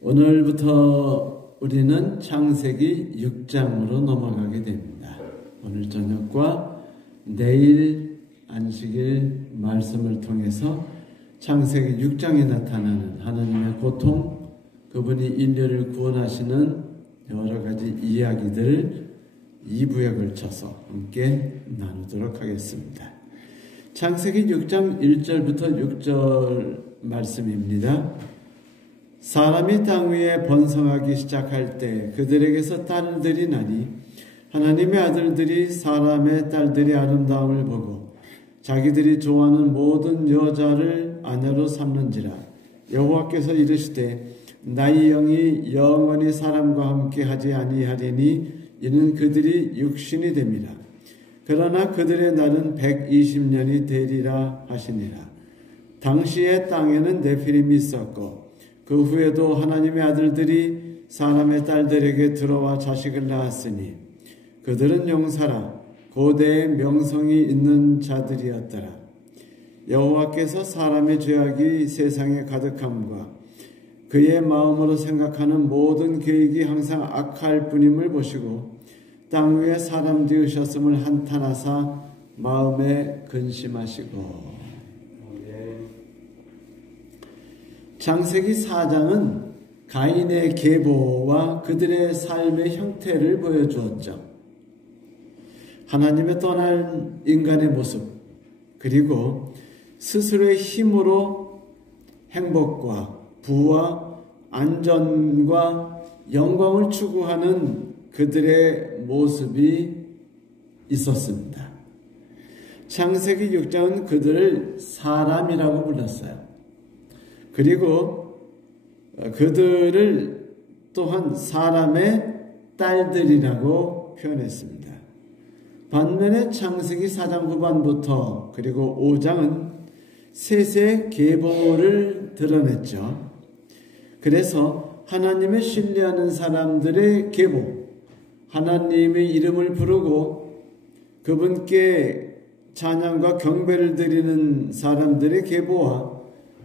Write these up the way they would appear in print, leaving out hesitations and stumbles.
오늘부터 우리는 창세기 6장으로 넘어가게 됩니다. 오늘 저녁과 내일 안식일 말씀을 통해서 창세기 6장에 나타나는 하나님의 고통, 그분이 인류를 구원하시는 여러 가지 이야기들을 2부에 걸쳐서 함께 나누도록 하겠습니다. 창세기 6장 1절부터 6절 말씀입니다. 사람이 땅 위에 번성하기 시작할 때 그들에게서 딸들이 나니 하나님의 아들들이 사람의 딸들의 아름다움을 보고 자기들이 좋아하는 모든 여자를 아내로 삼는지라. 여호와께서 이르시되 나의 영이 영원히 사람과 함께 하지 아니하리니 이는 그들이 육신이 됨이라. 그러나 그들의 날은 120년이 되리라 하시니라. 당시에 땅에는 네피림이 있었고 그 후에도 하나님의 아들들이 사람의 딸들에게 들어와 자식을 낳았으니 그들은 용사라 고대의 명성이 있는 자들이었더라. 여호와께서 사람의 죄악이 세상에 가득함과 그의 마음으로 생각하는 모든 계획이 항상 악할 뿐임을 보시고 땅 위에 사람 지으셨음을 한탄하사 마음에 근심하시고. 창세기 4장은 가인의 계보와 그들의 삶의 형태를 보여주었죠. 하나님의 떠난 인간의 모습, 그리고 스스로의 힘으로 행복과 부와 안전과 영광을 추구하는 그들의 모습이 있었습니다. 창세기 6장은 그들을 사람이라고 불렀어요. 그리고 그들을 또한 사람의 딸들이라고 표현했습니다. 반면에 창세기 4장 후반부터 그리고 5장은 셋의 계보를 드러냈죠. 그래서 하나님을 신뢰하는 사람들의 계보, 하나님의 이름을 부르고 그분께 찬양과 경배를 드리는 사람들의 계보와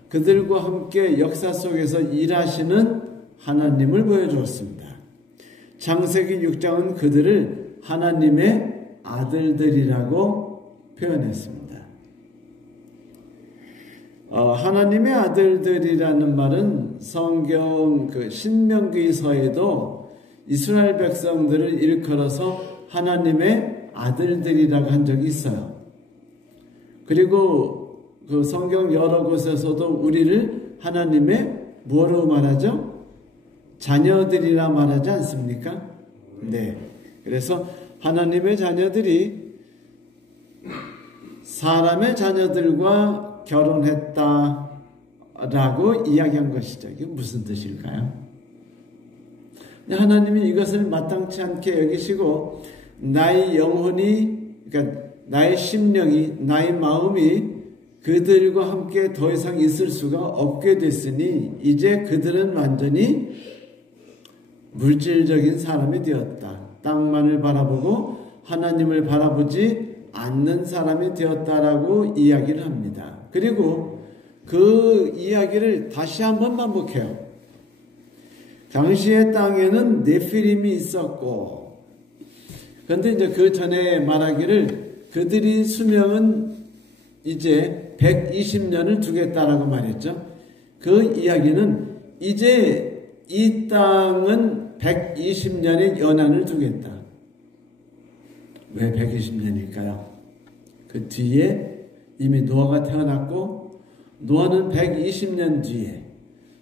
그들과 함께 역사 속에서 일하시는 하나님을 보여주었습니다. 창세기 6장은 그들을 하나님의 아들들이라고 표현했습니다. 하나님의 아들들이라는 말은 성경 신명기서에도 이스라엘 백성들을 일컬어서 하나님의 아들들이라고 한 적이 있어요. 그리고 그 성경 여러 곳에서도 우리를 하나님의 뭐로 말하죠? 자녀들이라 말하지 않습니까? 네. 그래서 하나님의 자녀들이 사람의 자녀들과 결혼했다라고 이야기한 것이죠. 이게 무슨 뜻일까요? 하나님이 이것을 마땅치 않게 여기시고 나의 영혼이, 그러니까 나의 심령이, 나의 마음이 그들과 함께 더 이상 있을 수가 없게 됐으니 이제 그들은 완전히 물질적인 사람이 되었다. 땅만을 바라보고 하나님을 바라보지 않는 사람이 되었다라고 이야기를 합니다. 그리고 그 이야기를 다시 한번 반복해요. 당시의 땅에는 네피림이 있었고, 그런데 이제 그 전에 말하기를 그들이 수명은 이제 120년을 두겠다라고 말했죠. 그 이야기는 이제 이 땅은 120년의 연한을 두겠다. 왜 120년일까요? 그 뒤에 이미 노아가 태어났고 노아는 120년 뒤에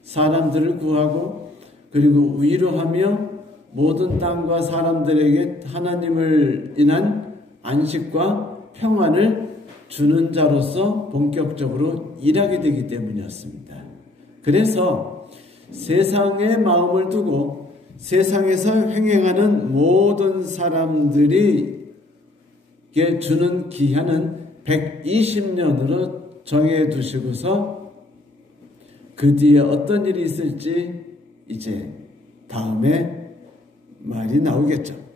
사람들을 구하고 그리고 위로하며 모든 땅과 사람들에게 하나님을 인한 안식과 평안을 주는 자로서 본격적으로 일하게 되기 때문이었습니다. 그래서 세상에 마음을 두고 세상에서 횡행하는 모든 사람들에게 주는 기한은 120년으로 정해두시고서 그 뒤에 어떤 일이 있을지 이제 다음에 말이 나오겠죠.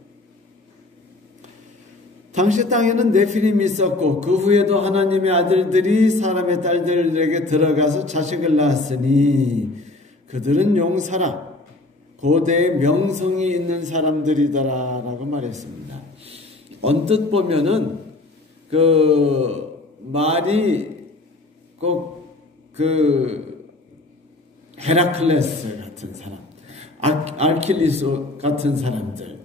당시 땅에는 네피림이 있었고 그 후에도 하나님의 아들들이 사람의 딸들에게 들어가서 자식을 낳았으니 그들은 용사라. 고대에 명성이 있는 사람들이더라라고 말했습니다. 언뜻 보면은 그 말이 꼭 그 헤라클레스 같은 사람, 알킬리스 같은 사람들,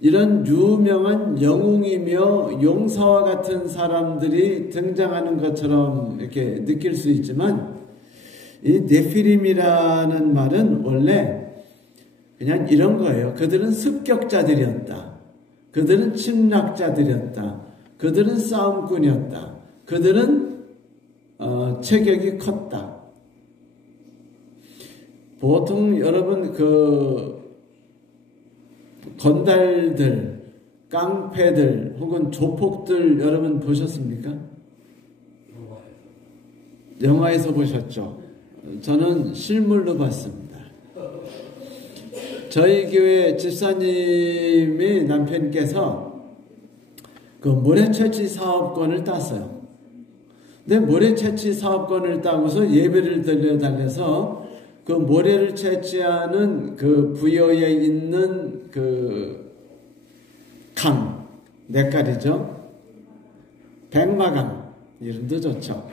이런 유명한 영웅이며 용사와 같은 사람들이 등장하는 것처럼 이렇게 느낄 수 있지만, 이 네피림이라는 말은 원래 그냥 이런 거예요. 그들은 습격자들이었다. 그들은 침략자들이었다. 그들은 싸움꾼이었다. 그들은 체격이 컸다. 보통 여러분 그 건달들, 깡패들 혹은 조폭들 여러분 보셨습니까? 영화에서 보셨죠? 저는 실물로 봤습니다. 저희 교회 집사님의 남편께서 그 모래채취 사업권을 땄어요. 근데 모래채취 사업권을 따고서 예배를 드려달래서 그 모래를 채취하는 그 부여에 있는 그 강, 냇가리죠. 백마강, 이름도 좋죠.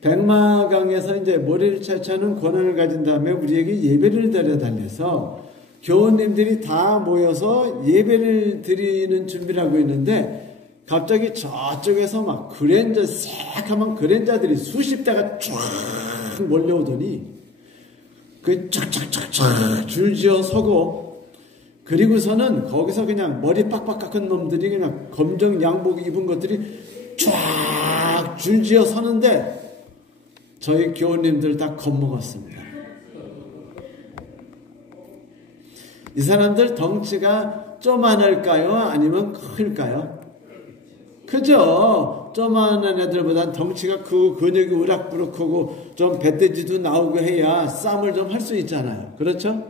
백마강에서 이제 모래를 채취하는 권한을 가진 다음에 우리에게 예배를 드려달래서 교우님들이 다 모여서 예배를 드리는 준비를 하고 있는데, 갑자기 저쪽에서 막 그랜저, 새카만 그랜저들이 수십 대가 쫙 몰려오더니 그 쫙쫙쫙쫙 줄지어 서고, 그리고서는 거기서 그냥 머리 빡빡 깎은 놈들이 그냥 검정 양복 입은 것들이 쫙 줄지어 서는데 저희 교우님들 다 겁먹었습니다. 이 사람들 덩치가 쪼만할까요? 아니면 클까요? 그죠? 쪼만한 애들보단 덩치가 크고 근육이 우락부락하고 좀 배돼지도 나오고 해야 싸움을 좀 할 수 있잖아요. 그렇죠?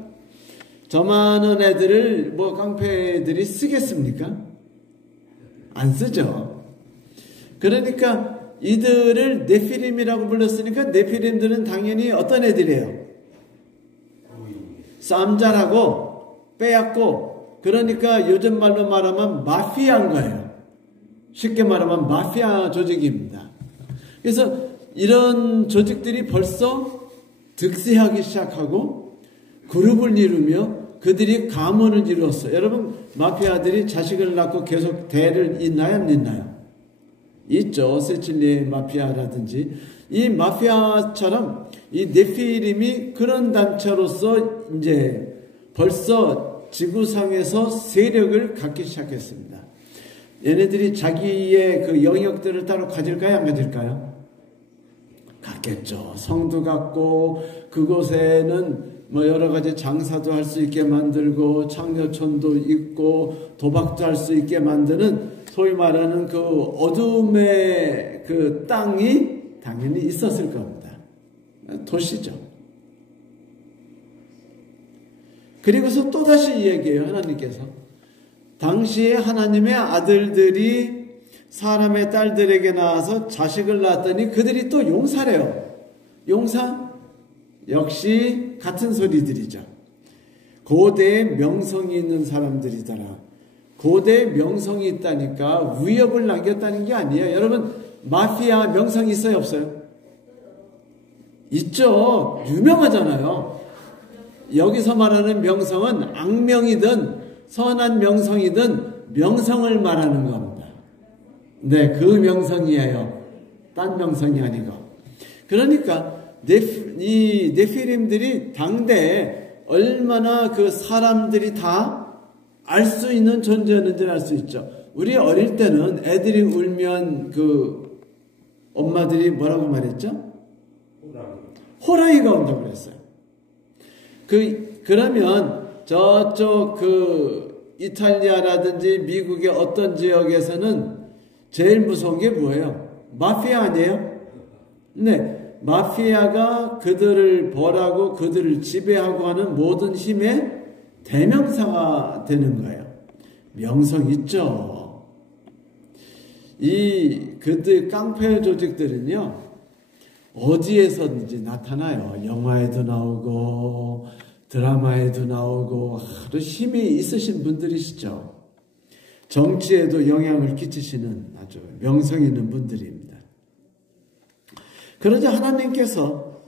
저만한 애들을 뭐 깡패들이 쓰겠습니까? 안 쓰죠. 그러니까 이들을 네피림이라고 불렀으니까 네피림들은 당연히 어떤 애들이에요? 싸움 잘하고 빼앗고, 그러니까 요즘 말로 말하면 마피아인 거예요. 쉽게 말하면 마피아 조직입니다. 그래서 이런 조직들이 벌써 득세하기 시작하고 그룹을 이루며 그들이 가문을 이루었어요. 여러분, 마피아들이 자식을 낳고 계속 대를 잇나요? 안 잇나요? 있죠. 세칠리의 마피아라든지. 이 마피아처럼 이 네피림이 그런 단체로서 이제 벌써 지구상에서 세력을 갖기 시작했습니다. 얘네들이 자기의 그 영역들을 따로 가질까요? 안 가질까요? 갖겠죠. 성도 갖고, 그곳에는 뭐 여러 가지 장사도 할 수 있게 만들고, 창녀촌도 있고, 도박도 할 수 있게 만드는 소위 말하는 그 어둠의 그 땅이 당연히 있었을 겁니다. 도시죠. 그리고서 또다시 얘기해요. 하나님께서. 당시에 하나님의 아들들이 사람의 딸들에게 나와서 자식을 낳았더니 그들이 또 용사래요. 용사? 역시 같은 소리들이죠. 고대에 명성이 있는 사람들이더라. 고대에 명성이 있다니까 위협을 남겼다는 게 아니에요. 여러분, 마피아 명성이 있어요? 없어요? 있죠. 유명하잖아요. 여기서 말하는 명성은 악명이든 선한 명성이든 명성을 말하는 겁니다. 네, 그 명성이에요. 딴 명성이 아니고. 그러니까 이 네피림들이 당대에 얼마나 그 사람들이 다 알 수 있는 존재였는지를 알 수 있죠. 우리 어릴 때는 애들이 울면 그 엄마들이 뭐라고 말했죠? 호랑이가 온다고 그랬어요. 그러면 저쪽 그 이탈리아라든지 미국의 어떤 지역에서는 제일 무서운 게 뭐예요? 마피아 아니에요? 네. 마피아가 그들을 벌하고 그들을 지배하고 하는 모든 힘의 대명사가 되는 거예요. 명성 있죠. 그들 깡패 조직들은요, 어디에서든지 나타나요. 영화에도 나오고 드라마에도 나오고 아주 힘이 있으신 분들이시죠. 정치에도 영향을 끼치시는 아주 명성 있는 분들입니다. 그러자 하나님께서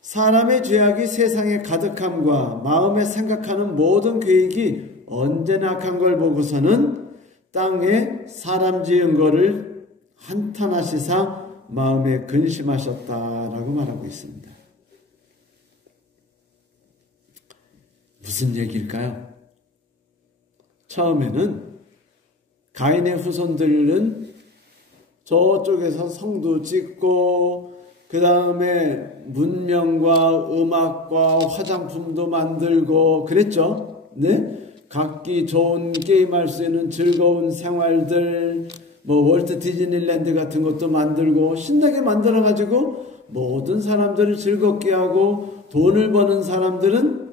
사람의 죄악이 세상에 가득함과 마음에 생각하는 모든 계획이 언제나 악한 걸 보고서는 땅에 사람 지은 거를 한탄하시사 마음에 근심하셨다라고 말하고 있습니다. 무슨 얘기일까요? 처음에는 가인의 후손들은 저쪽에서 성도 짓고 그 다음에 문명과 음악과 화장품도 만들고 그랬죠. 네? 각기 좋은 게임할 수 있는 즐거운 생활들, 월트 디즈니랜드 같은 것도 만들고 신나게 만들어가지고 모든 사람들을 즐겁게 하고 돈을 버는 사람들은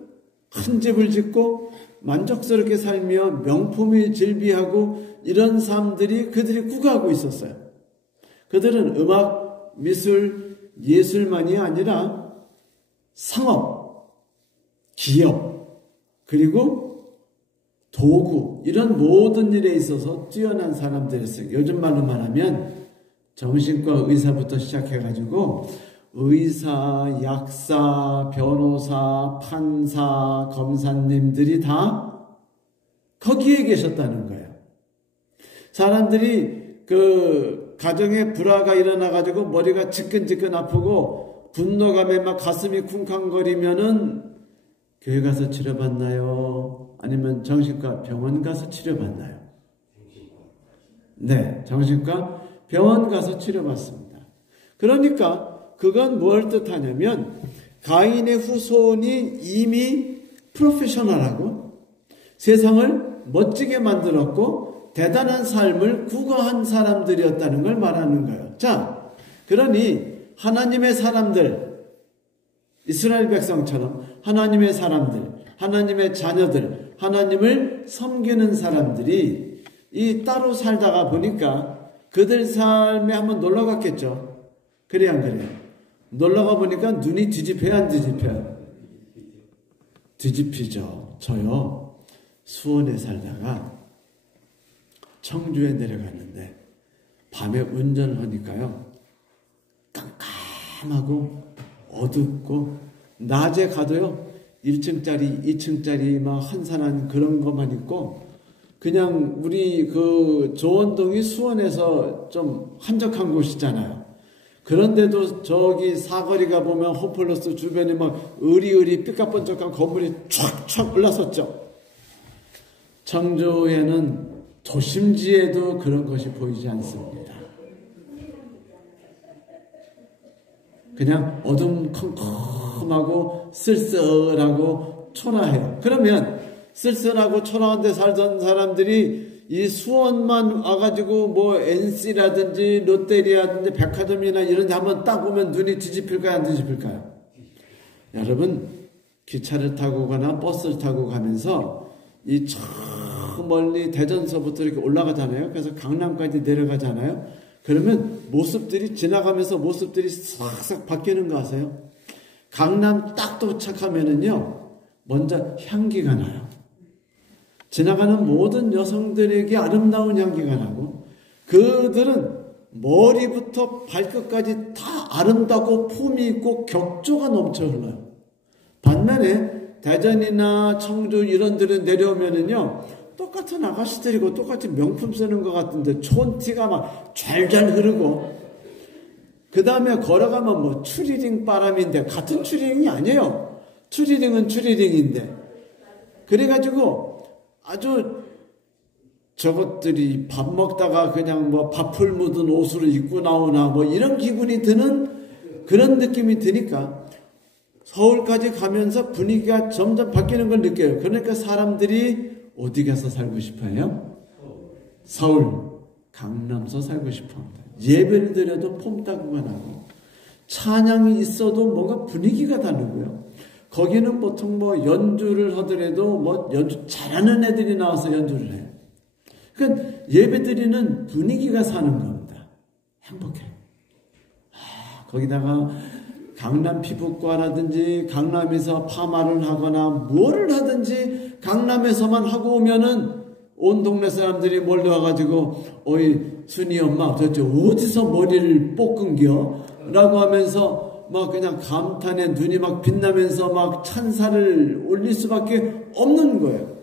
큰 집을 짓고 만족스럽게 살며 명품이 즐비하고 이런 삶들이 그들이 구가하고 있었어요. 그들은 음악, 미술, 예술만이 아니라 상업, 기업, 그리고 도구 이런 모든 일에 있어서 뛰어난 사람들이었어요. 요즘 말로 말하면 정신과 의사부터 시작해가지고 의사, 약사, 변호사, 판사, 검사님들이 다 거기에 계셨다는 거예요. 사람들이 가정에 불화가 일어나가지고 머리가 지끈지끈 아프고 분노감에 막 가슴이 쿵쾅거리면은 교회 가서 치료받나요? 아니면 정신과 병원 가서 치료받나요? 네, 정신과 병원 가서 치료받습니다. 그러니까 그건 뭘 뜻하냐면 가인의 후손이 이미 프로페셔널하고 세상을 멋지게 만들었고 대단한 삶을 구가한 사람들이었다는 걸 말하는 거예요. 자, 그러니 하나님의 사람들, 이스라엘 백성처럼 하나님의 사람들, 하나님의 자녀들, 하나님을 섬기는 사람들이 이 따로 살다가 보니까 그들 삶에 한번 놀러 갔겠죠. 그래 안 그래요? 놀러가 보니까 눈이 뒤집혀요, 안 뒤집혀요? 뒤집히죠. 저요, 수원에 살다가 청주에 내려갔는데 밤에 운전을 하니까요 깜깜하고 어둡고 낮에 가도요 1층짜리 2층짜리 막 한산한 그런 것만 있고 그냥 우리 조원동이 수원에서 좀 한적한 곳이잖아요. 그런데도 저기 사거리가 보면 홈플러스 주변에 막 으리으리 삐까번쩍한 건물이 촥촥 올라섰죠. 청주에는 도심지에도 그런 것이 보이지 않습니다. 그냥 어둠컴컴하고 쓸쓸하고 초라해요. 그러면 쓸쓸하고 초라한 데 살던 사람들이 이 수원만 와가지고 NC라든지 롯데리아든지 백화점이나 이런 데 한번 딱 보면 눈이 뒤집힐까요, 안 뒤집힐까요? 여러분, 기차를 타고 가나 버스를 타고 가면서 이 멀리 대전서부터 이렇게 올라가잖아요. 그래서 강남까지 내려가잖아요. 그러면 모습들이 지나가면서 모습들이 싹싹 바뀌는 거 아세요? 강남 딱 도착하면은요, 먼저 향기가 나요. 지나가는 모든 여성들에게 아름다운 향기가 나고, 그들은 머리부터 발끝까지 다 아름답고 품이 있고 격조가 넘쳐 흘러요. 반면에 대전이나 청주 이런 데를 내려오면은요, 똑같은 아가씨들이고 똑같은 명품 쓰는 것 같은데 촌티가 막 잘잘 흐르고 그 다음에 걸어가면 추리링 바람인데 같은 추리링이 아니에요. 추리링은 추리링인데 그래가지고 아주 저것들이 밥 먹다가 그냥 밥풀 묻은 옷으로 입고 나오나 이런 기분이 드는 그런 느낌이 드니까 서울까지 가면서 분위기가 점점 바뀌는 걸 느껴요. 그러니까 사람들이 어디 가서 살고 싶어요? 서울, 강남서 살고 싶어합니다. 예배를 드려도 폼따구가 나고 찬양이 있어도 뭔가 분위기가 다르고요. 거기는 보통 연주를 하더라도 연주 잘하는 애들이 나와서 연주를 해요. 그러니까 예배 드리는 분위기가 사는 겁니다. 행복해. 거기다가 강남 피부과라든지 강남에서 파마를 하거나 뭐를 하든지 강남에서만 하고 오면은 온 동네 사람들이 몰려와가지고 어이 순이 엄마 도대체 어디서 머리를 볶은겨? 라고 하면서 막 그냥 감탄에 눈이 막 빛나면서 막 찬사를 올릴 수밖에 없는 거예요.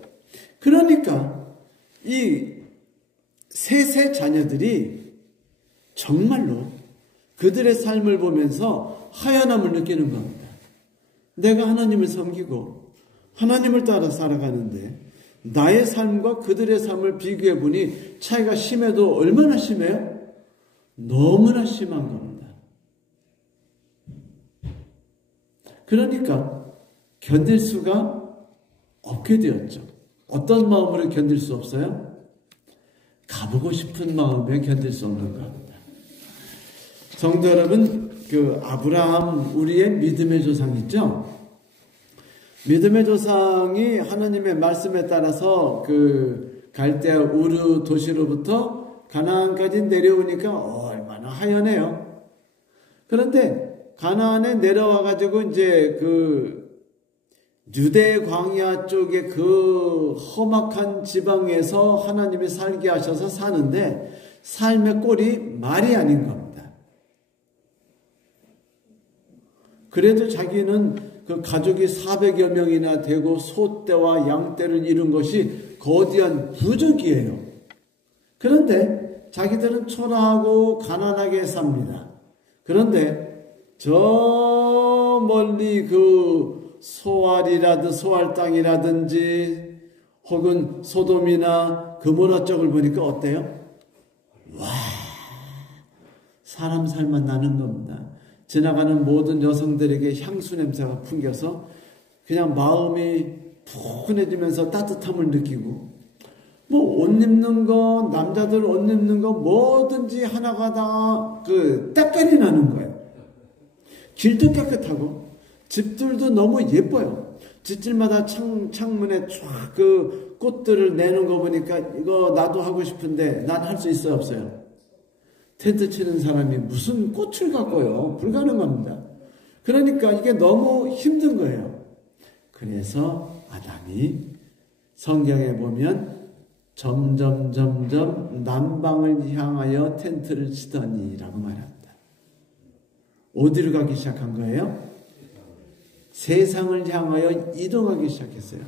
그러니까 이 셋의 자녀들이 정말로 그들의 삶을 보면서 하얀함을 느끼는 겁니다. 내가 하나님을 섬기고 하나님을 따라 살아가는데 나의 삶과 그들의 삶을 비교해 보니 차이가 심해도 얼마나 심해요? 너무나 심한 겁니다. 그러니까 견딜 수가 없게 되었죠. 어떤 마음으로 견딜 수 없어요? 가보고 싶은 마음에 견딜 수 없는 겁니다. 성도 여러분, 그 아브라함 우리의 믿음의 조상 있죠? 믿음의 조상이 하나님의 말씀에 따라서 그 갈대아 우르 도시로부터 가나안까지 내려오니까 얼마나 하연해요. 그런데 가나안에 내려와 가지고 이제 그 유대 광야 쪽에 그 험악한 지방에서 하나님이 살게 하셔서 사는데 삶의 꼴이 말이 아닌 겁니다. 그래도 자기는 그 가족이 400여 명이나 되고 소떼와 양떼를 이룬 것이 거대한 부족이에요. 그런데 자기들은 초라하고 가난하게 삽니다. 그런데 저 멀리 그 소알 땅이라든지 혹은 소돔이나 그모라 쪽을 보니까 어때요? 와, 사람 살만 나는 겁니다. 지나가는 모든 여성들에게 향수 냄새가 풍겨서 그냥 마음이 푸근해지면서 따뜻함을 느끼고, 뭐 옷 입는 거, 남자들 옷 입는 거 뭐든지 하나가 다 그 때깔이 나는 거예요. 길도 깨끗하고 집들도 너무 예뻐요. 집들마다 창문에 쫙 그 꽃들을 내는 거 보니까 이거 나도 하고 싶은데 난 할 수 있어요, 없어요? 텐트 치는 사람이 무슨 꽃을 가꿔요? 불가능합니다. 그러니까 이게 너무 힘든 거예요. 그래서 아담이 성경에 보면 점점 남방을 향하여 텐트를 치더니라고 말합니다. 어디로 가기 시작한 거예요? 세상을 향하여 이동하기 시작했어요.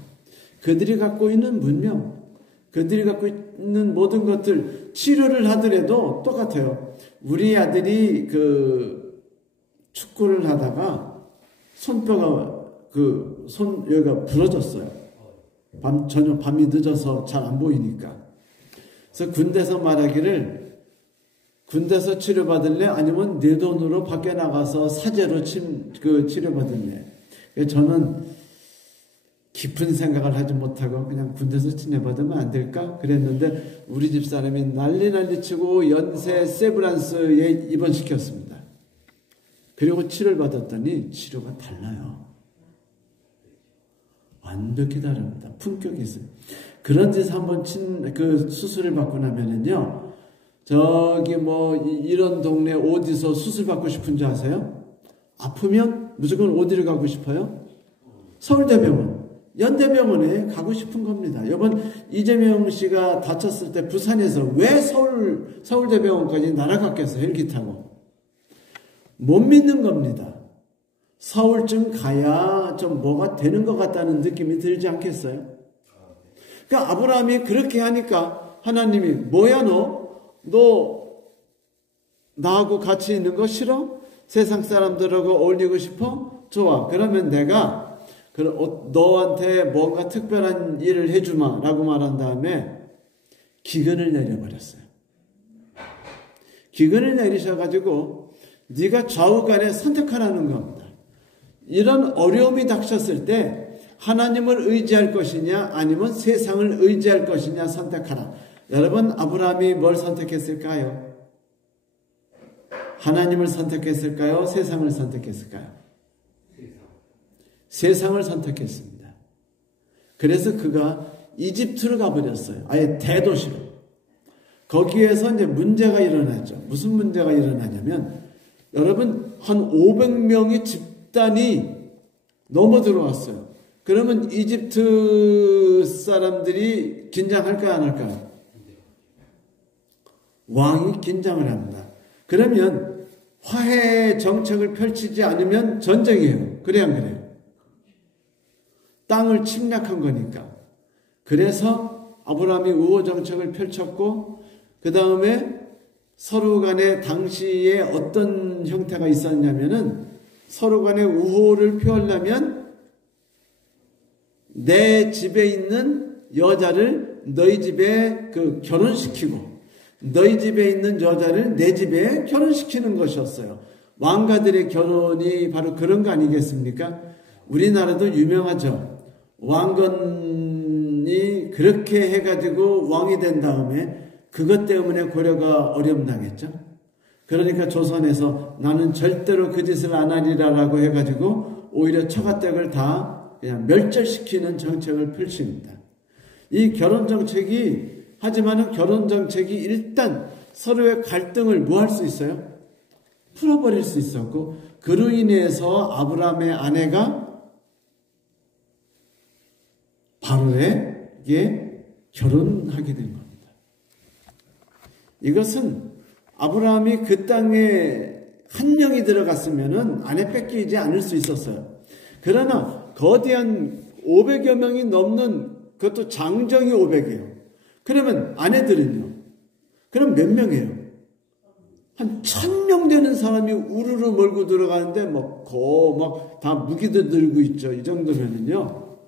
그들이 갖고 있는 문명, 그들이 갖고 있는 모든 것들 치료를 하더라도 똑같아요. 우리 아들이 그 축구를 하다가 손뼈가 여기가 부러졌어요. 밤이 늦어서 잘 안 보이니까. 그래서 군대에서 말하기를 군대에서 치료받을래? 아니면 내 돈으로 밖에 나가서 사제로 치료받을래? 저는 깊은 생각을 하지 못하고 그냥 군대에서 치료받으면 안 될까? 그랬는데 우리 집 사람이 난리치고 연세 세브란스에 입원시켰습니다. 그리고 치료를 받았더니 치료가 달라요. 완벽히 다릅니다. 품격이 있어요. 그런 데서 한번 수술을 받고 나면은요, 저기 이런 동네 어디서 수술 받고 싶은 줄 아세요? 아프면 무조건 어디를 가고 싶어요? 서울대병원. 연대병원에 가고 싶은 겁니다. 이번 이재명 씨가 다쳤을 때 부산에서 왜 서울대병원까지 날아갔겠어요? 헬기 타고. 못 믿는 겁니다. 서울쯤 가야 좀 뭐가 되는 것 같다는 느낌이 들지 않겠어요? 그러니까 아브라함이 그렇게 하니까 하나님이 뭐야 너 나하고 같이 있는 거 싫어? 세상 사람들하고 어울리고 싶어? 좋아. 그러면 내가 너한테 뭔가 특별한 일을 해주마 라고 말한 다음에 기근을 내려버렸어요. 기근을 내리셔가지고 네가 좌우간에 선택하라는 겁니다. 이런 어려움이 닥쳤을 때 하나님을 의지할 것이냐 아니면 세상을 의지할 것이냐 선택하라. 여러분, 아브라함이 뭘 선택했을까요? 하나님을 선택했을까요? 세상을 선택했을까요? 세상을 선택했습니다. 그래서 그가 이집트로 가버렸어요. 아예 대도시로. 거기에서 이제 문제가 일어났죠. 무슨 문제가 일어나냐면, 여러분, 한 500명의 집단이 넘어 들어왔어요. 그러면 이집트 사람들이 긴장할까요, 안 할까요? 왕이 긴장을 합니다. 그러면 화해 정책을 펼치지 않으면 전쟁이에요. 그래야 안 그래요? 땅을 침략한 거니까. 그래서 아브라함이 우호 정책을 펼쳤고, 그 다음에 서로 간에 당시에 어떤 형태가 있었냐면은 서로 간에 우호를 표하려면 내 집에 있는 여자를 너희 집에 결혼시키고 너희 집에 있는 여자를 내 집에 결혼시키는 것이었어요. 왕가들의 결혼이 바로 그런 거 아니겠습니까? 우리나라도 유명하죠. 왕건이 그렇게 해가지고 왕이 된 다음에 그것 때문에 고려가 어려움당했죠. 그러니까 조선에서 나는 절대로 그 짓을 안 하리라라고 해가지고 오히려 처가댁을 다 그냥 멸절시키는 정책을 펼칩니다. 이 결혼정책이, 하지만은 결혼정책이 일단 서로의 갈등을 뭐 할 수 있어요? 풀어버릴 수 있었고, 그로 인해서 아브라함의 아내가 바로에게 결혼하게 된 겁니다. 이것은 아브라함이 그 땅에 한 명이 들어갔으면은 아내 뺏기지 않을 수 있었어요. 그러나 거대한 500여 명이 넘는, 그것도 장정이 500이에요. 그러면 아내들은요? 그럼 몇 명이에요? 한 1000명 되는 사람이 우르르 몰고 들어가는데 다 무기도 들고 있죠. 이 정도면은요,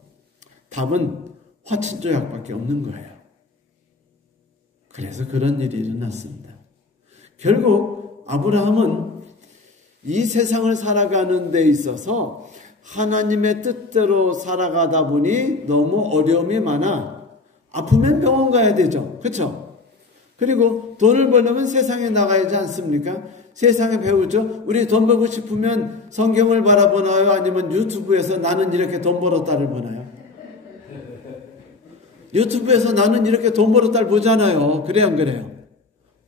답은 화친조약밖에 없는 거예요. 그래서 그런 일이 일어났습니다. 결국 아브라함은 이 세상을 살아가는 데 있어서 하나님의 뜻대로 살아가다 보니 너무 어려움이 많아. 아프면 병원 가야 되죠. 그렇죠? 그리고 돈을 벌려면 세상에 나가야지 않습니까? 세상에 배우죠. 우리 돈 벌고 싶으면 성경을 바라보나요? 아니면 유튜브에서 나는 이렇게 돈 벌었다를 보나요? 유튜브에서 나는 이렇게 돈 벌었다를 보잖아요. 그래요, 안 그래요?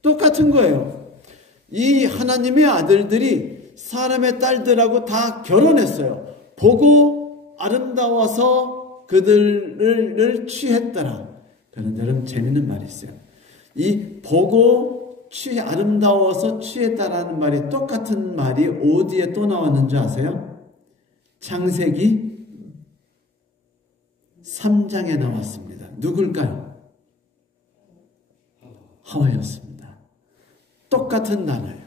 똑같은 거예요. 이 하나님의 아들들이 사람의 딸들하고 다 결혼했어요. 보고 아름다워서 그들을 취했더라. 그런데 여러분, 재밌는 말이 있어요. 이 보고 아름다워서 취했다라는 말이 똑같은 말이 어디에 또 나왔는 줄 아세요? 창세기 3장에 나왔습니다. 누굴까요? 하와였습니다. 똑같은 단어예요.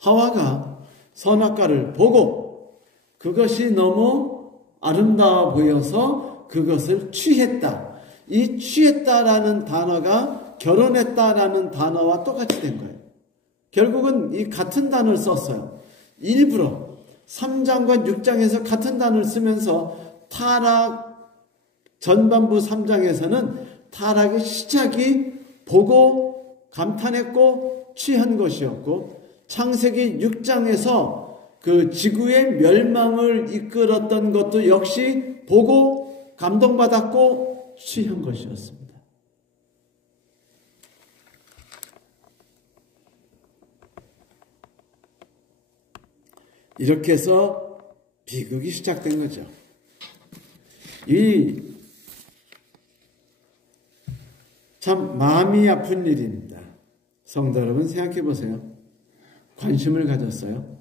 하와가 선악과를 보고 그것이 너무 아름다워 보여서 그것을 취했다. 이 취했다라는 단어가 결혼했다라는 단어와 똑같이 된 거예요. 결국은 이 같은 단어를 썼어요. 일부러 3장과 6장에서 같은 단어를 쓰면서 타락 전반부 3장에서는 타락의 시작이 보고 감탄했고 취한 것이었고, 창세기 6장에서 그 지구의 멸망을 이끌었던 것도 역시 보고 감동받았고 취한 것이었습니다. 이렇게 해서 비극이 시작된 거죠. 이 참 마음이 아픈 일입니다. 성도 여러분, 생각해 보세요. 관심을 가졌어요.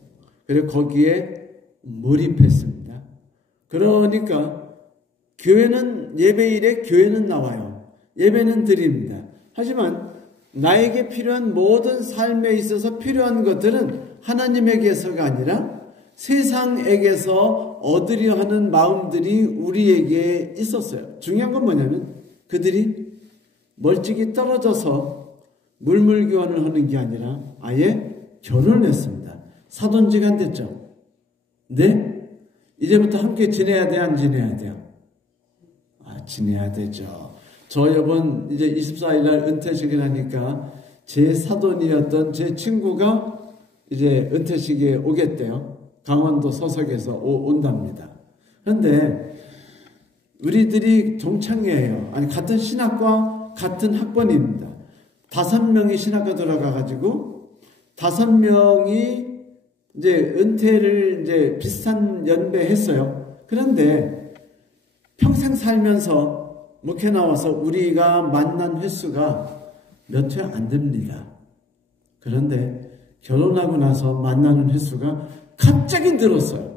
그리고 거기에 몰입했습니다. 그러니까 교회는 예배일에 교회는 나와요. 예배는 드립니다. 하지만 나에게 필요한 모든 삶에 있어서 필요한 것들은 하나님에게서가 아니라 세상에게서 얻으려 하는 마음들이 우리에게 있었어요. 중요한 건 뭐냐면 그들이 멀찍이 떨어져서 물물교환을 하는 게 아니라 아예 결혼을 했습니다. 사돈지간 됐죠. 네? 이제부터 함께 지내야 돼, 안 지내야 돼요? 지내야 되죠. 저 이번 이제 24일 날 은퇴식을 하니까 제 사돈이었던 제 친구가 이제 은퇴식에 오겠대요. 강원도 서석에서 온답니다. 그런데 우리들이 동창회예요. 아니, 같은 신학과 같은 학번입니다. 5명이 신학과 들어가가지고 5명이 이제 은퇴를 이제 비슷한 연배했어요. 그런데 평생 살면서 목회 나와서 우리가 만난 횟수가 몇 회 안 됩니다. 그런데 결혼하고 나서 만나는 횟수가 갑자기 늘었어요.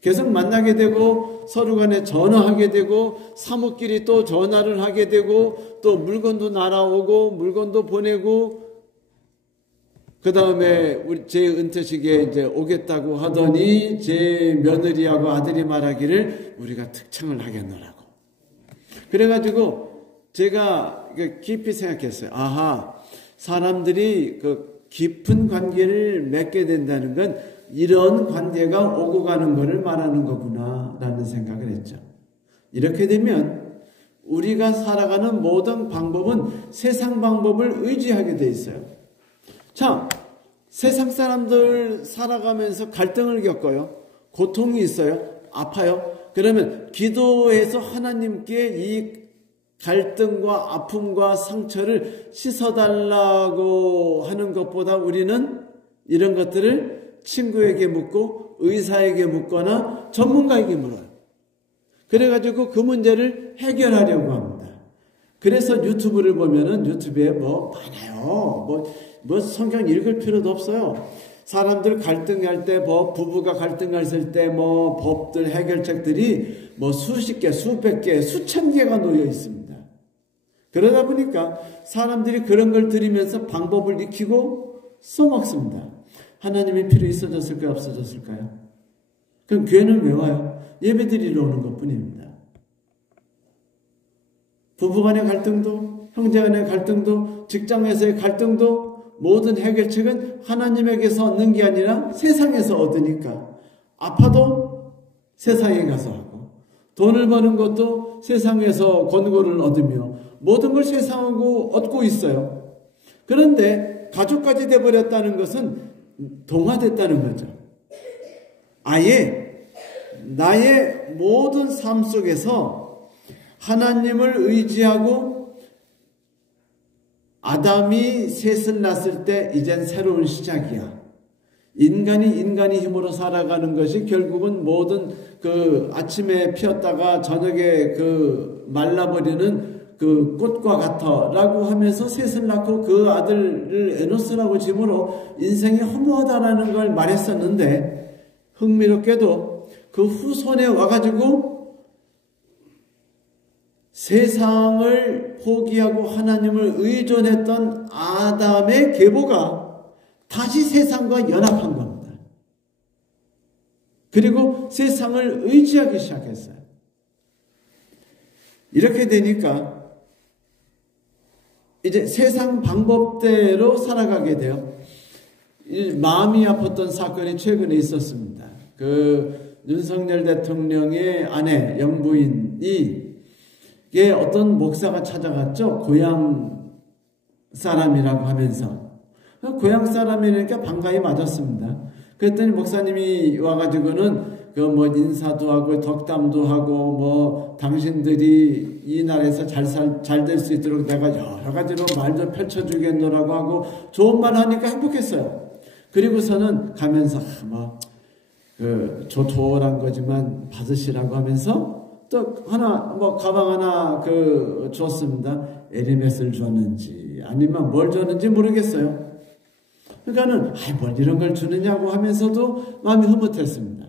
계속 만나게 되고 서로 간에 전화하게 되고 사무끼리 또 전화를 하게 되고 또 물건도 날아오고 물건도 보내고 그 다음에 제 은퇴식에 이제 오겠다고 하더니 제 며느리하고 아들이 말하기를 우리가 특창을 하겠노라고. 그래가지고 제가 깊이 생각했어요. 아하, 사람들이 그 깊은 관계를 맺게 된다는 건 이런 관계가 오고 가는 것을 말하는 거구나 라는 생각을 했죠. 이렇게 되면 우리가 살아가는 모든 방법은 세상 방법을 의지하게 돼 있어요. 자, 세상 사람들 살아가면서 갈등을 겪어요. 고통이 있어요. 아파요. 그러면 기도해서 하나님께 이 갈등과 아픔과 상처를 씻어달라고 하는 것보다 우리는 이런 것들을 친구에게 묻고 의사에게 묻거나 전문가에게 물어요. 그래가지고 그 문제를 해결하려고 합니다. 그래서 유튜브를 보면은 유튜브에 뭐 많아요. 뭐 성경 읽을 필요도 없어요. 사람들 갈등할 때 부부가 갈등했을 때 법들 해결책들이 수십 개, 수백 개, 수천 개가 놓여 있습니다. 그러다 보니까 사람들이 그런 걸 들으면서 방법을 익히고 써먹습니다. 하나님의 필요 있어졌을까요? 없어졌을까요? 그럼 교회는 왜 와요? 예배드리러 오는 것뿐입니다. 부부간의 갈등도, 형제간의 갈등도, 직장에서의 갈등도 모든 해결책은 하나님에게서 얻는 게 아니라 세상에서 얻으니까 아파도 세상에 가서 하고 돈을 버는 것도 세상에서 권고를 얻으며 모든 걸 세상하고 얻고 있어요. 그런데 가족까지 돼버렸다는 것은 동화됐다는 거죠. 아예 나의 모든 삶 속에서 하나님을 의지하고 아담이 셋을 낳았을 때 이젠 새로운 시작이야. 인간이 힘으로 살아가는 것이 결국은 모든 그 아침에 피었다가 저녁에 말라버리는 그 꽃과 같아 라고 하면서 셋을 낳고 그 아들을 에노스라고 지므로 인생이 허무하다라는 걸 말했었는데 흥미롭게도 그 후손에 와가지고 세상을 포기하고 하나님을 의존했던 아담의 계보가 다시 세상과 연합한 겁니다. 그리고 세상을 의지하기 시작했어요. 이렇게 되니까 이제 세상 방법대로 살아가게 돼요. 마음이 아팠던 사건이 최근에 있었습니다. 윤석열 대통령의 아내, 영부인이 어떤 목사가 찾아갔죠. 고향 사람이라고 하면서. 고향 사람이니까 반가이 맞았습니다. 그랬더니 목사님이 와가지고는 인사도 하고 덕담도 하고 당신들이 이 나라에서 잘 될 수 있도록 내가 여러 가지로 말도 펼쳐주겠노라고 하고 좋은 말 하니까 행복했어요. 그리고서는 가면서 조촐한 거지만 받으시라고 하면서 또 가방 하나 줬습니다. 에르메스를 줬는지 아니면 뭘 줬는지 모르겠어요. 그러니까는 뭘 이런 걸 주느냐고 하면서도 마음이 흐뭇했습니다.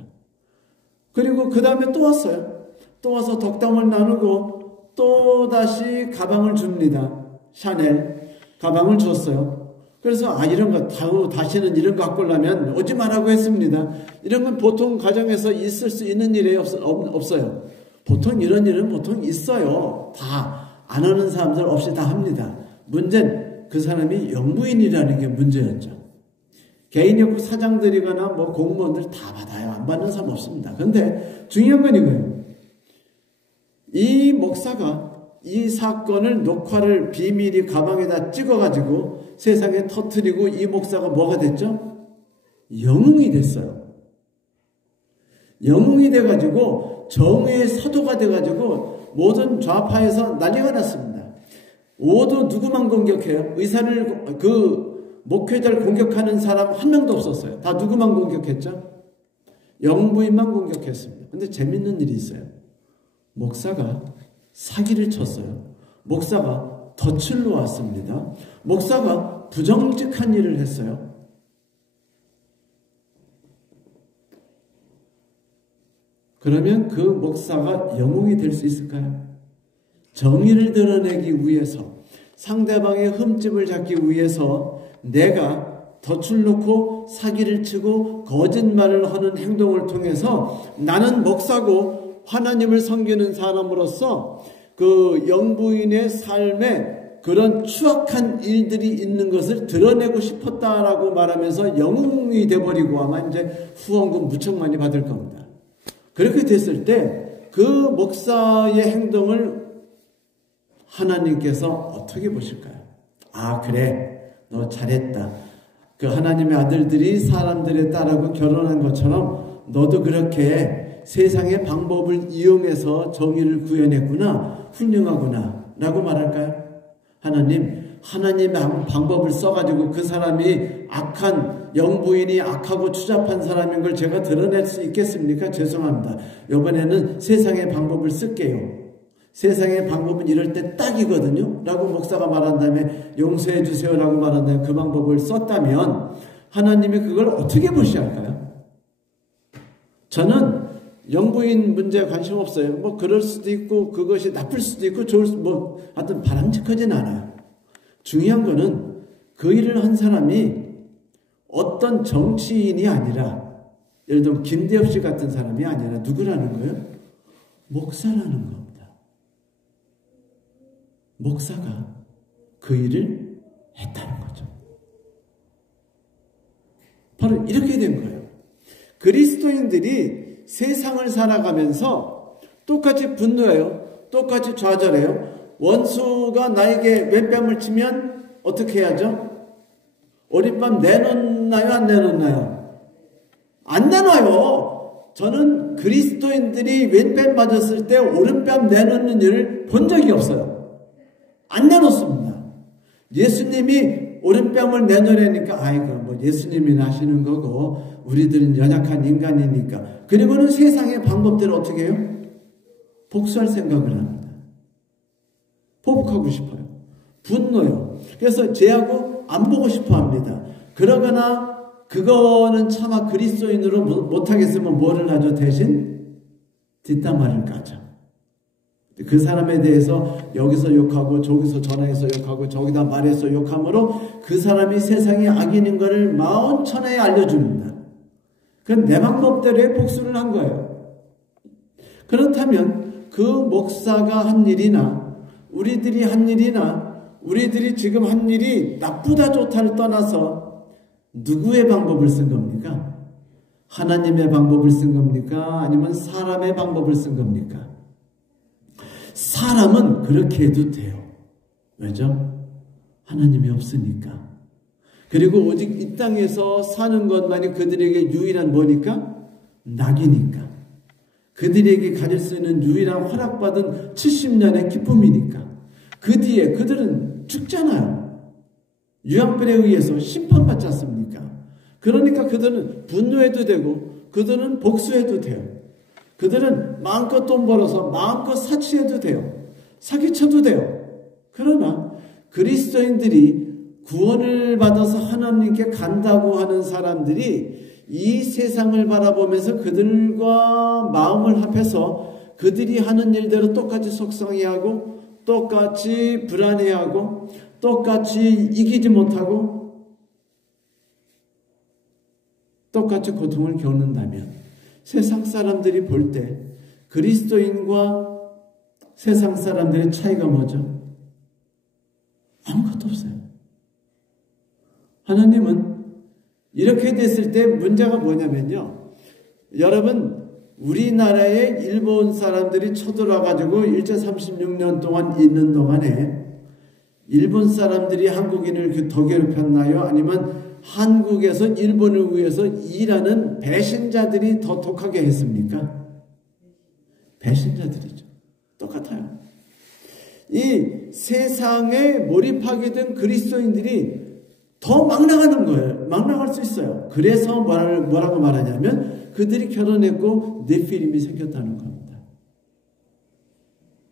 그리고 그 다음에 또 왔어요. 또 와서 덕담을 나누고 또 다시 가방을 줍니다. 샤넬 가방을 줬어요. 그래서 이런 거 다시는 이런 거 갖고 오려면 오지 말라고 했습니다. 이런 건 보통 가정에서 있을 수 있는 일이 없어요. 보통 이런 일은 보통 있어요. 다 안 하는 사람들 없이 다 합니다. 문제는 그 사람이 영부인이라는 게 문제였죠. 개인연구 사장들이거나 공무원들 다 받아요. 안 받는 사람 없습니다. 그런데 중요한 건 이거예요. 이 목사가 이 사건을 녹화를 비밀히 가방에다 찍어가지고 세상에 터뜨리고 이 목사가 뭐가 됐죠? 영웅이 됐어요. 영웅이 돼가지고 정의의 사도가 돼가지고 모든 좌파에서 난리가 났습니다. 모두 누구만 공격해요? 의사를 목회자를 공격하는 사람 한 명도 없었어요. 다 누구만 공격했죠? 영부인만 공격했습니다. 근데 재밌는 일이 있어요. 목사가 사기를 쳤어요. 목사가 덫을 놓았습니다. 목사가 부정직한 일을 했어요. 그러면 그 목사가 영웅이 될 수 있을까요? 정의를 드러내기 위해서, 상대방의 흠집을 잡기 위해서 내가 덫을 놓고 사기를 치고 거짓말을 하는 행동을 통해서 나는 목사고 하나님을 섬기는 사람으로서 그 영부인의 삶에 그런 추악한 일들이 있는 것을 드러내고 싶었다라고 말하면서 영웅이 돼버리고 아마 이제 후원금 무척 많이 받을 겁니다. 그렇게 됐을 때 그 목사의 행동을 하나님께서 어떻게 보실까요? 아, 그래, 너 잘했다. 그 하나님의 아들들이 사람들에 따르고 결혼한 것처럼 너도 그렇게 세상의 방법을 이용해서 정의를 구해냈구나, 훌륭하구나 라고 말할까요? 하나님의 방법을 써가지고 그 사람이 악한 영부인이 악하고 추잡한 사람인 걸 제가 드러낼 수 있겠습니까? 죄송합니다. 이번에는 세상의 방법을 쓸게요. 세상의 방법은 이럴 때 딱이거든요 라고 목사가 말한 다음에 용서해 주세요 라고 말한 다음에 그 방법을 썼다면 하나님이 그걸 어떻게 무시할까요? 저는 영부인 문제에 관심 없어요. 뭐 그럴 수도 있고 그것이 나쁠 수도 있고 하여튼 바람직하진 않아요. 중요한 거는 그 일을 한 사람이 어떤 정치인이 아니라 예를 들면 김대엽 씨 같은 사람이 아니라 누구라는 거예요? 목사라는 겁니다. 목사가 그 일을 했다는 거죠. 바로 이렇게 된 거예요. 그리스도인들이 세상을 살아가면서 똑같이 분노해요. 똑같이 좌절해요. 원수가 나에게 왼뺨을 치면 어떻게 해야죠? 오랫밤 내놓나요? 안 내놓나요? 안 내놔요. 저는 그리스도인들이 왼뺨 맞았을 때 오른뺨 내놓는 일을 본 적이 없어요. 안 내놓습니다. 예수님이 오른뺨을 내놓으려니까 아이고 뭐 예수님이 하시는 거고 우리들은 연약한 인간이니까. 그리고는 세상의 방법대로 어떻게 해요? 복수할 생각을 합니다. 보복하고 싶어요. 분노요. 그래서 죄하고 안 보고 싶어 합니다. 그러거나 그거는 차마 그리스도인으로 못하겠으면 뭐를 하죠? 대신 뒷담화를 까죠. 그 사람에 대해서 여기서 욕하고 저기서 전화해서 욕하고 저기다 말해서 욕함으로 그 사람이 세상의 악인인 것을 마흔천하에 알려줍니다. 그건 내 방법대로의 복수를 한 거예요. 그렇다면 그 목사가 한 일이나 우리들이 한 일이나 우리들이 지금 한 일이 나쁘다 좋다를 떠나서 누구의 방법을 쓴 겁니까? 하나님의 방법을 쓴 겁니까? 아니면 사람의 방법을 쓴 겁니까? 사람은 그렇게 해도 돼요. 왜죠? 하나님이 없으니까. 그리고 오직 이 땅에서 사는 것만이 그들에게 유일한 뭐니까? 낙이니까. 그들에게 가질 수 있는 유일한 허락받은 70년의 기쁨이니까. 그 뒤에 그들은 죽잖아요. 유황불에 의해서 심판받지 않습니까? 그러니까 그들은 분노해도 되고 그들은 복수해도 돼요. 그들은 마음껏 돈 벌어서 마음껏 사치해도 돼요. 사기쳐도 돼요. 그러나 그리스도인들이 구원을 받아서 하나님께 간다고 하는 사람들이 이 세상을 바라보면서 그들과 마음을 합해서 그들이 하는 일대로 똑같이 속상해하고 똑같이 불안해하고 똑같이 이기지 못하고 똑같이 고통을 겪는다면 세상 사람들이 볼 때 그리스도인과 세상 사람들의 차이가 뭐죠? 아무것도 없어요. 하나님은 이렇게 됐을 때 문제가 뭐냐면요. 여러분 우리나라에 일본 사람들이 쳐들어와가지고 일제 36년 동안 있는 동안에 일본 사람들이 한국인을 더 괴롭혔나요? 아니면 한국에서 일본을 위해서 일하는 배신자들이 더 독하게 했습니까? 배신자들이죠. 똑같아요. 이 세상에 몰입하게 된 그리스도인들이 더 막 나가는 거예요. 막 나갈 수 있어요. 그래서 뭐라고 말하냐면 그들이 결혼했고 네피림이 생겼다는 겁니다.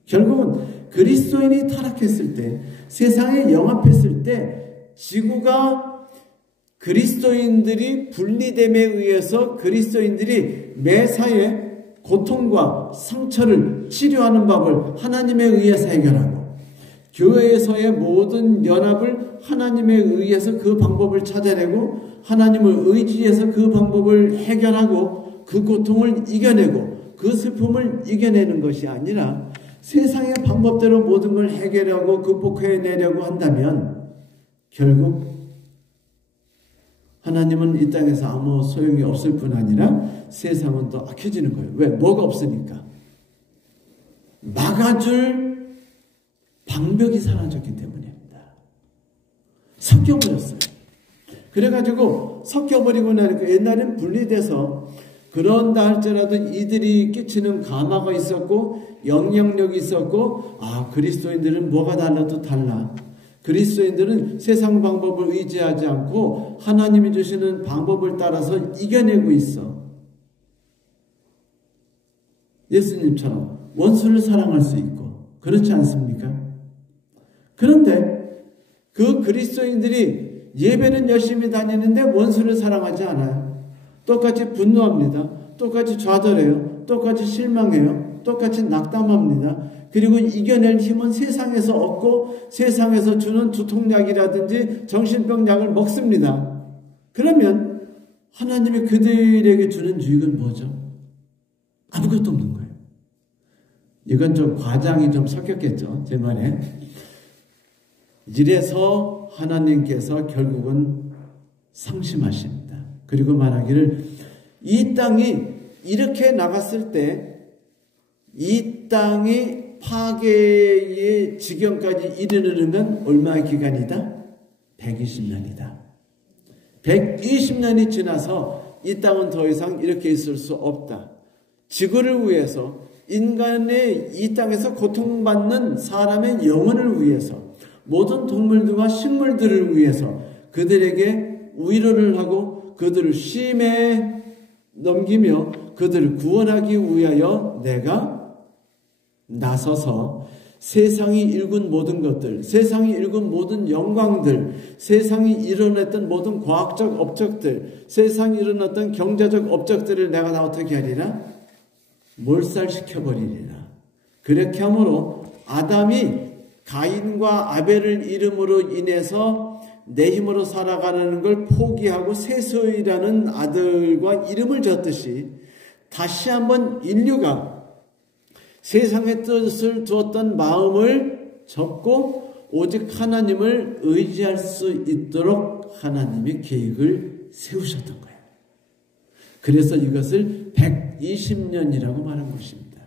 결국은 그리스도인이 타락했을 때, 세상에 영합했을 때 지구가 그리스도인들이 분리됨에 의해서 그리스도인들이 매사에 고통과 상처를 치료하는 법을 하나님에 의해서 해결하고, 교회에서의 모든 연합을 하나님에 의해서 그 방법을 찾아내고 하나님을 의지해서 그 방법을 해결하고 그 고통을 이겨내고 그 슬픔을 이겨내는 것이 아니라 세상의 방법대로 모든 걸 해결하고 극복해내려고 한다면 결국 하나님은 이 땅에서 아무 소용이 없을 뿐 아니라 세상은 더 악해지는 거예요. 왜? 뭐가 없으니까. 막아줄 방벽이 사라졌기 때문입니다. 섞여버렸어요. 그래가지고 섞여버리고 나니까 옛날엔 분리돼서 그런다 할지라도 이들이 끼치는 감화가 있었고 영향력이 있었고, 그리스도인들은 뭐가 달라도 달라. 그리스도인들은 세상 방법을 의지하지 않고 하나님이 주시는 방법을 따라서 이겨내고 있어. 예수님처럼 원수를 사랑할 수 있고 그렇지 않습니까? 그런데 그 그리스도인들이 예배는 열심히 다니는데 원수를 사랑하지 않아요. 똑같이 분노합니다. 똑같이 좌절해요. 똑같이 실망해요. 똑같이 낙담합니다. 그리고 이겨낼 힘은 세상에서 얻고 세상에서 주는 두통약이라든지 정신병약을 먹습니다. 그러면 하나님이 그들에게 주는 유익은 뭐죠? 아무것도 없는 거예요. 이건 좀 과장이 좀 섞였겠죠, 제 말에. 이래서 하나님께서 결국은 상심하십니다. 그리고 말하기를 이 땅이 이렇게 나갔을 때 이 땅이 파괴의 지경까지 이르는 건 얼마의 기간이다? 120년이다. 120년이 지나서 이 땅은 더 이상 이렇게 있을 수 없다. 지구를 위해서, 인간의 이 땅에서 고통받는 사람의 영혼을 위해서, 모든 동물들과 식물들을 위해서 그들에게 위로를 하고 그들을 쉼에 넘기며 그들을 구원하기 위하여 내가 나서서 세상이 일군 모든 것들, 세상이 일군 모든 영광들, 세상이 일어났던 모든 과학적 업적들, 세상이 일어났던 경제적 업적들을 내가 다 어떻게 하리라? 몰살시켜버리리라. 그렇게 함으로 아담이 가인과 아벨을 이름으로 인해서 내 힘으로 살아가는 걸 포기하고 세수이라는 아들과 이름을 졌듯이 다시 한번 인류가 세상의 뜻을 두었던 마음을 접고 오직 하나님을 의지할 수 있도록 하나님이 계획을 세우셨던 거예요. 그래서 이것을 120년이라고 말한 것입니다.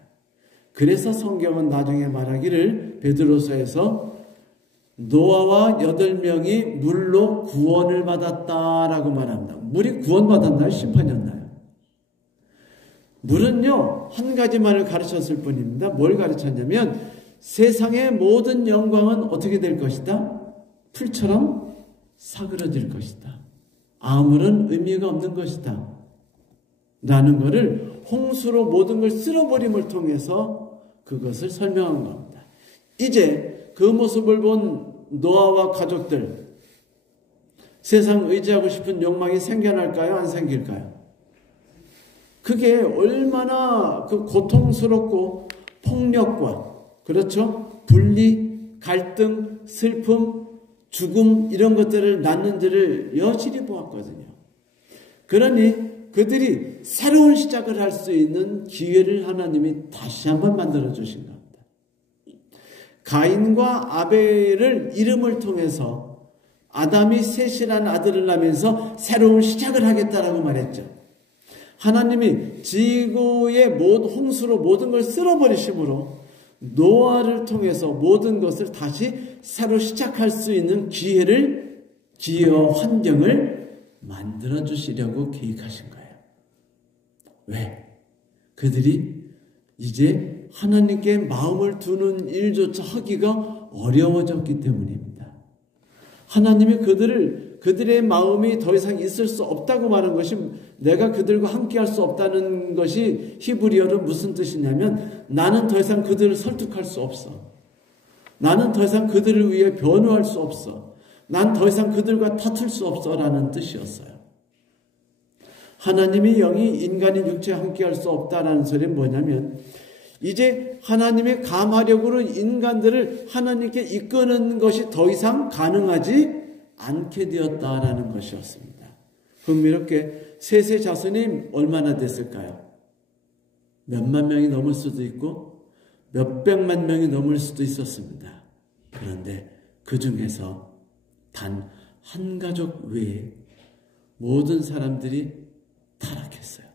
그래서 성경은 나중에 말하기를 베드로서에서 노아와 8명이 물로 구원을 받았다라고 말합니다. 물이 구원받았나요? 심판이었나요? 물은요, 한 가지만을 가르쳤을 뿐입니다. 뭘 가르쳤냐면 세상의 모든 영광은 어떻게 될 것이다? 풀처럼 사그러질 것이다. 아무런 의미가 없는 것이다. 라는 것을 홍수로 모든 걸 쓸어버림을 통해서 그것을 설명한 겁니다. 이제 그 모습을 본 노아와 가족들, 세상 의지하고 싶은 욕망이 생겨날까요? 안 생길까요? 그게 얼마나 그 고통스럽고 폭력과, 그렇죠? 분리, 갈등, 슬픔, 죽음 이런 것들을 낳는지를 여실히 보았거든요. 그러니 그들이 새로운 시작을 할 수 있는 기회를 하나님이 다시 한번 만들어 주신 겁니다. 가인과 아벨을 이름을 통해서 아담이 셋이라는 아들을 낳으면서 새로운 시작을 하겠다라고 말했죠. 하나님이 지구의 홍수로 모든 걸 쓸어버리심으로 노아를 통해서 모든 것을 다시 새로 시작할 수 있는 기회와 환경을 만들어 주시려고 계획하신 거예요. 왜? 그들이 이제 하나님께 마음을 두는 일조차 하기가 어려워졌기 때문입니다. 하나님이 그들을 그들의 마음이 더 이상 있을 수 없다고 말한 것이, 내가 그들과 함께 할 수 없다는 것이 히브리어로 무슨 뜻이냐면, 나는 더 이상 그들을 설득할 수 없어. 나는 더 이상 그들을 위해 변호할 수 없어. 난 더 이상 그들과 다툴 수 없어 라는 뜻이었어요. 하나님의 영이 인간의 육체와 함께 할 수 없다라는 소리는 뭐냐면, 이제 하나님의 감화력으로 인간들을 하나님께 이끄는 것이 더 이상 가능하지 않게 되었다라는 것이었습니다. 흥미롭게 셋의 자손이 얼마나 됐을까요? 몇만 명이 넘을 수도 있고 몇백만 명이 넘을 수도 있었습니다. 그런데 그 중에서 단 한 가족 외에 모든 사람들이 타락했어요.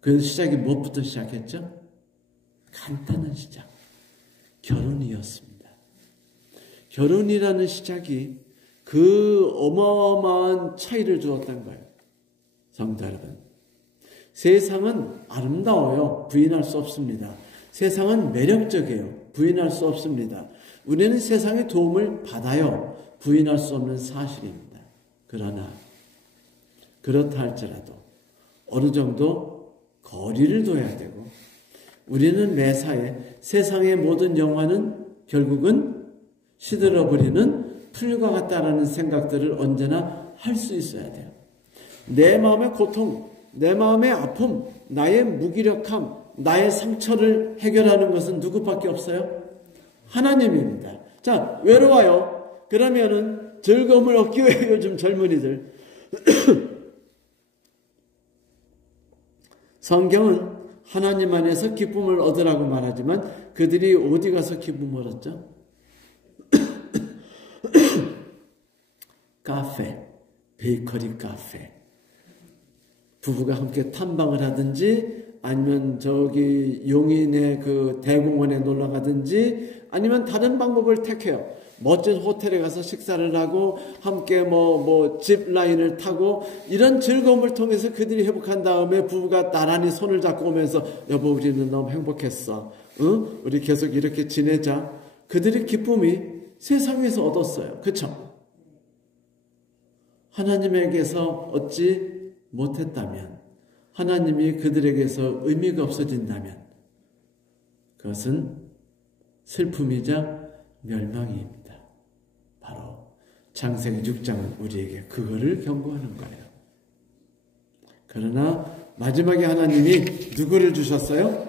그 시작이 무엇부터 시작했죠? 간단한 시작, 결혼이었습니다. 결혼이라는 시작이 그 어마어마한 차이를 주었던 거예요. 성도 여러분, 세상은 아름다워요. 부인할 수 없습니다. 세상은 매력적이에요. 부인할 수 없습니다. 우리는 세상의 도움을 받아요. 부인할 수 없는 사실입니다. 그러나 그렇다 할지라도 어느 정도 거리를 둬야 되고, 우리는 매사에 세상의 모든 영화는 결국은 시들어버리는 풀과 같다라는 생각들을 언제나 할 수 있어야 돼요. 내 마음의 고통, 내 마음의 아픔, 나의 무기력함, 나의 상처를 해결하는 것은 누구밖에 없어요? 하나님입니다. 자, 외로워요. 그러면은 즐거움을 얻기 위해 요즘 젊은이들 성경은 하나님 안에서 기쁨을 얻으라고 말하지만 그들이 어디 가서 기쁨을 얻었죠? 카페, 베이커리 카페. 부부가 함께 탐방을 하든지, 아니면 저기 용인의 그 대공원에 놀러 가든지, 아니면 다른 방법을 택해요. 멋진 호텔에 가서 식사를 하고 함께 집 라인을 타고, 이런 즐거움을 통해서 그들이 회복한 다음에 부부가 나란히 손을 잡고 오면서, 여보 우리는 너무 행복했어. 응? 우리 계속 이렇게 지내자. 그들의 기쁨이 세상에서 얻었어요. 그렇죠? 하나님에게서 얻지 못했다면, 하나님이 그들에게서 의미가 없어진다면 그것은 슬픔이자 멸망입니다. 바로 창세기 6장은 우리에게 그거를 경고하는 거예요. 그러나 마지막에 하나님이 누구를 주셨어요?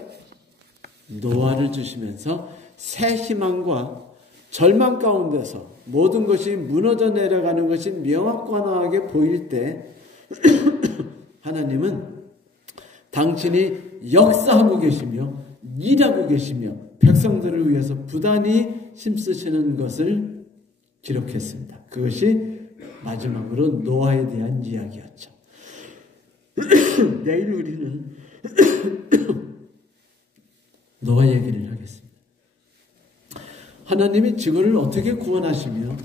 노아를 주시면서 새 희망과 절망 가운데서 모든 것이 무너져 내려가는 것이 명확하게 보일 때 하나님은 당신이 역사하고 계시며 일하고 계시며 백성들을 위해서 부단히 힘쓰시는 것을 기록했습니다. 그것이 마지막으로 노아에 대한 이야기였죠. 내일 우리는 노아 얘기를 하겠습니다. 하나님이 지구를 어떻게 구원하시며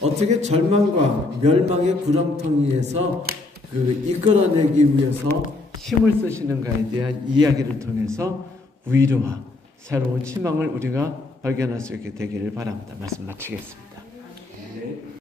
어떻게 절망과 멸망의 구렁텅이에서 이끌어내기 위해서 힘을 쓰시는가에 대한 이야기를 통해서 위로와 새로운 희망을 우리가 발견할 수 있게 되기를 바랍니다. 말씀 마치겠습니다. 네.